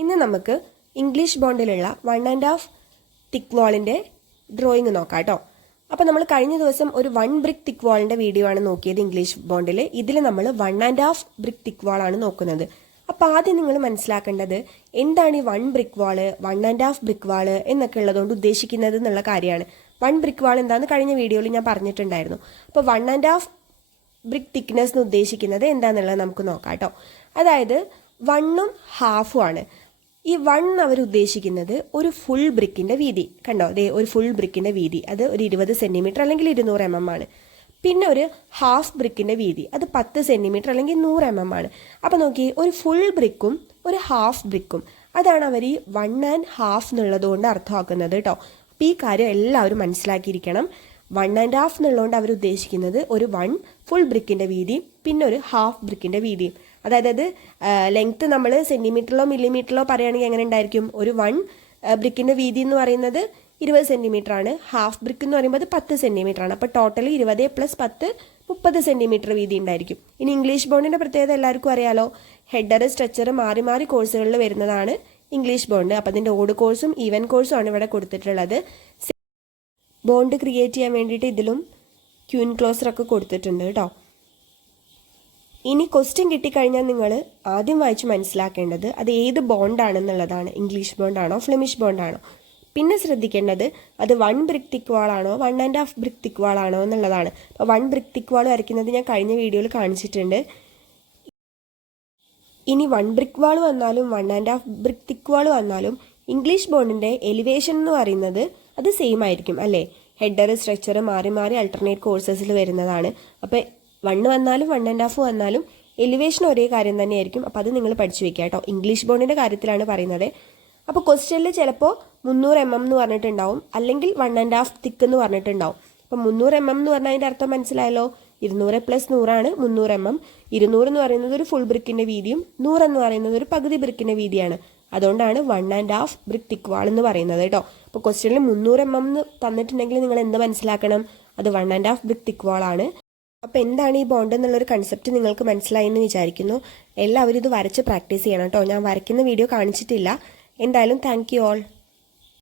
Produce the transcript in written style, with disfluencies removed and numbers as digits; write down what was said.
ഇന്ന് നമുക്ക് ഇംഗ്ലീഷ് ബോണ്ടിലുള്ള 1.5 തിക്ക് വാളിന്റെ ഡ്രോയിങ് നോക്കാം കേട്ടോ. അപ്പോൾ നമ്മൾ കഴിഞ്ഞ ദിവസം ഒരു 1 ബ്രിക്ക് തിക്ക് വാളിന്റെ വീഡിയോ ആണ് നോക്കിയത് ഇംഗ്ലീഷ് ബോണ്ടിൽ. ഇതിൽ നമ്മൾ 1.5 ബ്രിക്ക് തിക്ക് വാൾ ആണ് നോക്കുന്നത്. അപ്പോൾ ആദ്യം നിങ്ങൾ മനസ്സിലാക്കേണ്ടത് എന്താണ് ഈ 1 ബ്രിക്ക് വാള് 1.5 ബ്രിക്ക് വാള് എന്നൊക്കെ ഉള്ളതുകൊണ്ട് ഉദ്ദേശിക്കുന്നത് എന്നുള്ള കാര്യമാണ്. 1 ബ്രിക്ക് വാൾ എന്താണെന്ന് കഴിഞ്ഞ വീഡിയോയിൽ ഞാൻ പറഞ്ഞിട്ടുണ്ടായിരുന്നു. അപ്പോൾ 1.5 ബ്രിക്ക് തിക്നെസ് എന്ന് ഉദ്ദേശിക്കുന്നത് എന്താണെന്നുള്ളത് നമുക്ക് നോക്കാം കേട്ടോ. അതായത് 1ഉം 1/2 ആണ്. ഈ 1 അവർ ഉദ്ദേശിക്കുന്നത് ഒരു ഫുൾ ബ്രിക്കിന്റെ വീതി കണ്ടോ. അതെ, ഒരു ഫുൾ ബ്രിക്കിന്റെ വീതി അത് ഒരു 20 സെന്റിമീറ്റർ അല്ലെങ്കിൽ 200 mm ആണ്. പിന്നെ ഒരു ഹാഫ് ബ്രിക്കിന്റെ വീതി അത് 10 സെന്റിമീറ്റർ അല്ലെങ്കിൽ 100 mm ആണ്. അപ്പൊ നോക്കി, ഒരു ഫുൾ ബ്രിക്കും ഒരു ഹാഫ് ബ്രിക്കും അതാണ് അവർ ഈ 1.5 എന്നുള്ളത് കൊണ്ട് അർത്ഥമാക്കുന്നത് കേട്ടോ. അപ്പൊ ഈ കാര്യം എല്ലാവരും മനസ്സിലാക്കിയിരിക്കണം. 1.5 എന്നുള്ളതുകൊണ്ട് അവർ ഉദ്ദേശിക്കുന്നത് ഒരു 1 ഫുൾ ബ്രിക്കിന്റെ വീതിയും പിന്നെ ഒരു ഹാഫ് ബ്രിക്കിന്റെ വീതിയും. അതായത് ലെങ്ത് നമ്മൾ സെന്റിമീറ്ററിലോ മില്ലിമീറ്ററിലോ പറയുകയാണെങ്കിൽ എങ്ങനെ ഉണ്ടായിരിക്കും? ഒരു 1 ബ്രിക്കിന്റെ വീതി എന്ന് പറയുന്നത് 20 സെന്റിമീറ്റർ ആണ്. ഹാഫ് ബ്രിക്ക് എന്ന് പറയുമ്പോൾ 10 സെന്റിമീറ്റർ ആണ്. അപ്പോൾ ടോട്ടൽ 20 + 10 30 സെന്റിമീറ്റർ വീതി ഉണ്ടായിരിക്കും. ഇനി ഇംഗ്ലീഷ് ബോണ്ടിന്റെ പ്രത്യേകത എല്ലാവർക്കും അറിയാലോ. ഹെഡർ സ്ട്രെച്ചർ മാറി മാറി കോഴ്സുകളിൽ വരുന്നതാണ് ഇംഗ്ലീഷ് ബോണ്ട്. അപ്പം അതിന്റെ ഓഡ് കോഴ്സും ഈവൻ കോഴ്സും ആണ് ഇവിടെ കൊടുത്തിട്ടുള്ളത്. ബോണ്ട് ക്രിയേറ്റ് ചെയ്യാൻ വേണ്ടിയിട്ട് ഇതിലും ക്യൂൻ ക്ലോസർ ഒക്കെ കൊടുത്തിട്ടുണ്ട് കേട്ടോ. ഇനി ക്വസ്റ്റ്യൻ കിട്ടിക്കഴിഞ്ഞാൽ നിങ്ങൾ ആദ്യം വായിച്ച് മനസ്സിലാക്കേണ്ടത് അത് ഏത് ബോണ്ടാണെന്നുള്ളതാണ്. English ബോണ്ടാണോ Flemish ബോണ്ടാണോ? പിന്നെ ശ്രദ്ധിക്കേണ്ടത് അത് 1 ബ്രിക്ക് തിക്ക് വാളാണോ 1.5 ബ്രിക്ക് തിക്ക് വാളാണോ എന്നുള്ളതാണ്. അപ്പോൾ 1 ബ്രിക്ക് തിക്ക് വാൾ വരയ്ക്കുന്നത് ഞാൻ കഴിഞ്ഞ വീഡിയോയിൽ കാണിച്ചിട്ടുണ്ട്. ഇനി 1 ബ്രിക്ക് വാൾ വന്നാലും 1.5 ബ്രിക്ക് തിക്ക് വാൾ വന്നാലും ഇംഗ്ലീഷ് ബോണ്ടിന്റെ എലിവേഷൻ എന്ന് പറയുന്നത് അത് സെയിം ആയിരിക്കും അല്ലേ. ഹെഡർ സ്ട്രക്ചർ മാറി മാറി അൾട്ടർനേറ്റ് കോഴ്സസിൽ വരുന്നതാണ്. അപ്പോൾ 1 വന്നാലും 1.5 വന്നാലും എലിവേഷൻ ഒരേ കാര്യം തന്നെയായിരിക്കും. അപ്പോൾ അത് നിങ്ങൾ പഠിച്ചു വെക്കുക കേട്ടോ. ഇംഗ്ലീഷ് ബോണ്ടിന്റെ കാര്യത്തിലാണ് പറയുന്നത്. അപ്പോൾ ക്വസ്റ്റ്യനിൽ ചിലപ്പോൾ 300 mm എന്ന് പറഞ്ഞിട്ടുണ്ടാവും, അല്ലെങ്കിൽ 1.5 തിക്ക് എന്ന് പറഞ്ഞിട്ടുണ്ടാവും. അപ്പോൾ 300 mm എന്ന് പറഞ്ഞാൽ അതിന്റെ അർത്ഥം മനസ്സിലായല്ലോ. 200 + 100 ആണ് 300 mm. 200 എന്ന് പറയുന്നത് ഒരു ഫുൾ ബ്രിക്കിന്റെ വീതിയും 100 എന്ന് പറയുന്നത് ഒരു പകുതി ബ്രിക്കിന്റെ വീതിയാണ്. അതുകൊണ്ടാണ് 1.5 ബ്രിക്ക് തിക്ക് വാൾ എന്ന് പറയുന്നത് കേട്ടോ. അപ്പോൾ ക്വസ്റ്റ്യനിൽ 300 mm എന്ന് തന്നിട്ടുണ്ടെങ്കിൽ നിങ്ങൾ എന്ത് മനസ്സിലാക്കണം? അത് 1.5 ബ്രിക്ക് തിക്ക് വാൾ ആണ്. അപ്പോൾ എന്താണ് ഈ ബോണ്ട് എന്നുള്ളൊരു കൺസെപ്റ്റ് നിങ്ങൾക്ക് മനസ്സിലായി എന്ന് വിചാരിക്കുന്നു. എല്ലാവരും ഇത് വരച്ച് പ്രാക്ടീസ് ചെയ്യണം കേട്ടോ. ഞാൻ വരയ്ക്കുന്ന വീഡിയോ കാണിച്ചിട്ടില്ല. എന്തായാലും താങ്ക് യു ഓൾ.